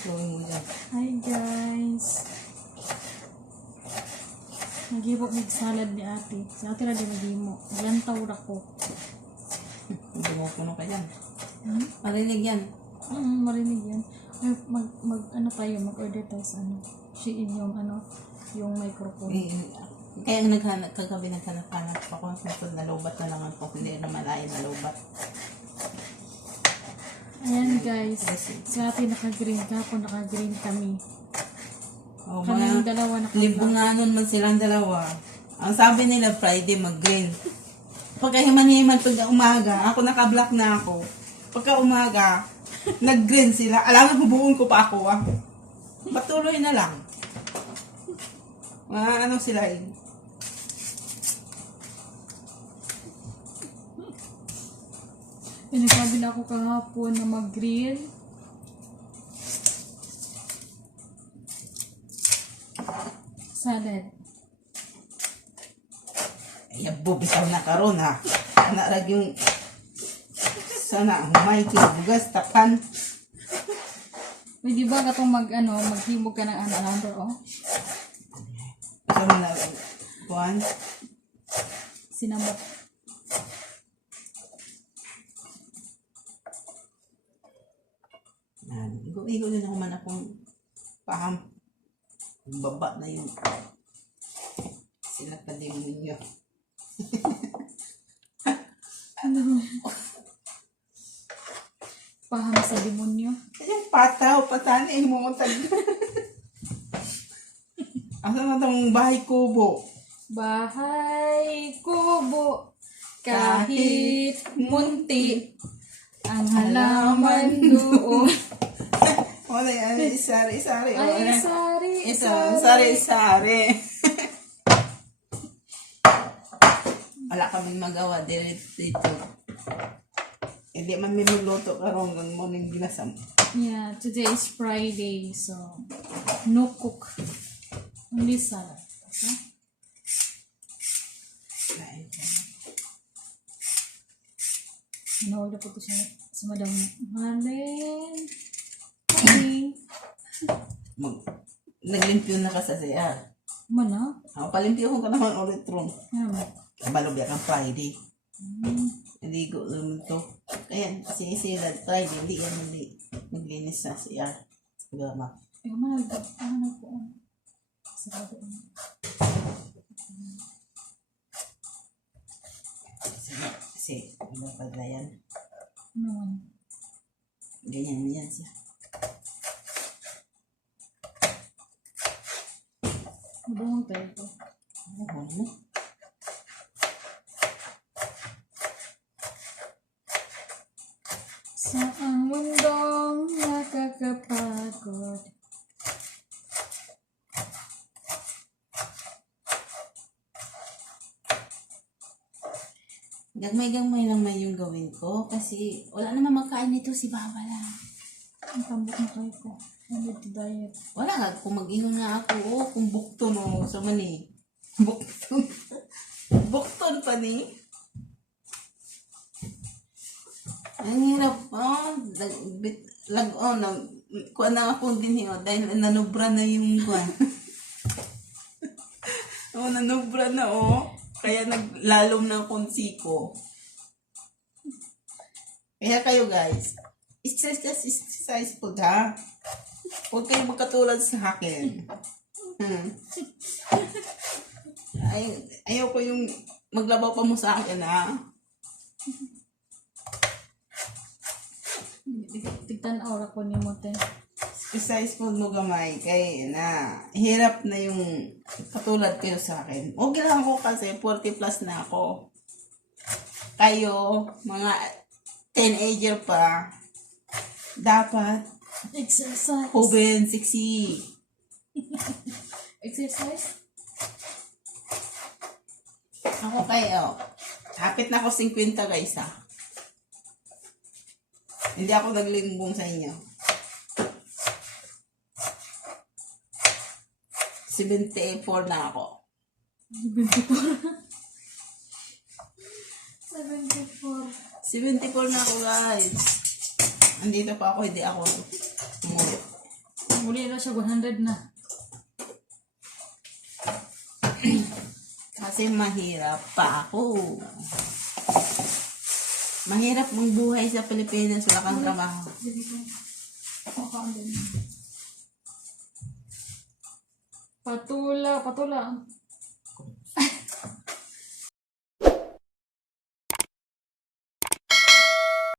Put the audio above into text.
Gawin mo dyan. Hi guys. Nagibok mig salad ni ate. Si ate na din nagimo. Lantaw ra ko. Hindi mo puno ka dyan. Marinig yan. Marinig yan. Ay, ano tayo, mag-order tayo sa ano. Shein yung ano, yung microphone. Kaya kagabi naghanap-hanap ako. Kung nalubat na lang ako. Hindi na malayo nalubat. Ayan guys. Si ate naka-green ka. Ako naka-green kami. Oh, Kaming dalawa naka-black. libunganon man silang dalawa. Ang sabi nila Friday mag-green. Pagka himan-himan pagka umaga, ako naka-black na ako. Pagka umaga, nag-green sila. Alam mo, bubuon ko pa ako ah. Patuloy na lang. Mga ano sila eh. Pinagsabi na ako kahapon na mag-green. Salad. Ay, bubitaw na karon ha. Narag yung sana humay bugas tapan. Uy, di ba katong maghimog ka ng ano, oh? Ito na kuan. Sinamot. Igo na naman akong paham. Baba na yung sila pa demonyo. Ano? Paham sa demonyo. Yung pataw, patani mo tag. Asa na tong bahay kubo? Bahay kubo, kahit munti, ang halaman doon. Wala yan, isari-sari. Ay, sari. Sari-sari. Wala kaming magawa dito. Hindi man may magluto karon ng morning ginasam. Yeah, today is Friday, so no cook. Only salad. Okay? Ano po ito sa Madam Marlene. Hey. Naglimpyo na ka sa siya. Mana? Ako palimpyo ko ka naman ulit ron. Ano? Balog yan ang Friday. Hindi ko naman to. Kaya sinisira Friday, hindi maglinis sa siya. Gama. Eh, mana po? Sarado. Kasi, ano pala yan? Ano? Ganyan yan siya. Mabangon tayo ito. Ano mo? Saang mundong nakakapagod. Gagmay-gagmay lang may yung gawin ko kasi wala naman magkain nito si Baba lang. Ang tambok na kayo ko. Hindi to diet. Wala nga, kung mag-ingon nga ako, kung bukton o sa mani. Bukton. Bukton pa ni. Ang hirap, kuha na akong din dahil nanubra na yung kuha. Nanubra na kaya naglalom ng konsiko. Kaya kayo guys, exercise po ha. Huwag kayo magkatulad sa akin. Ayaw ko yung maglabaw pa mo sa akin ha. Tigtan aura ko ni Mote. Exercise po mo gamay. Kaya hirap na yung katulad kayo sa akin. Okay lang ako kasi 40 plus na ako. Kayo, mga teenager pa, dapat Exercise. Hoben, sexy. Exercise? Ako kayo. Hapit na ako 50 guys ha. Hindi ako naglimbong sa inyo. 74 na ako. 74. 74 na ako guys. Andito pa ako, hindi ako umuwi. Muli na siya, 100 na. Kasi mahirap pa ako. Mahirap mong buhay sa Pilipinas, wala kang trabaho. Patula.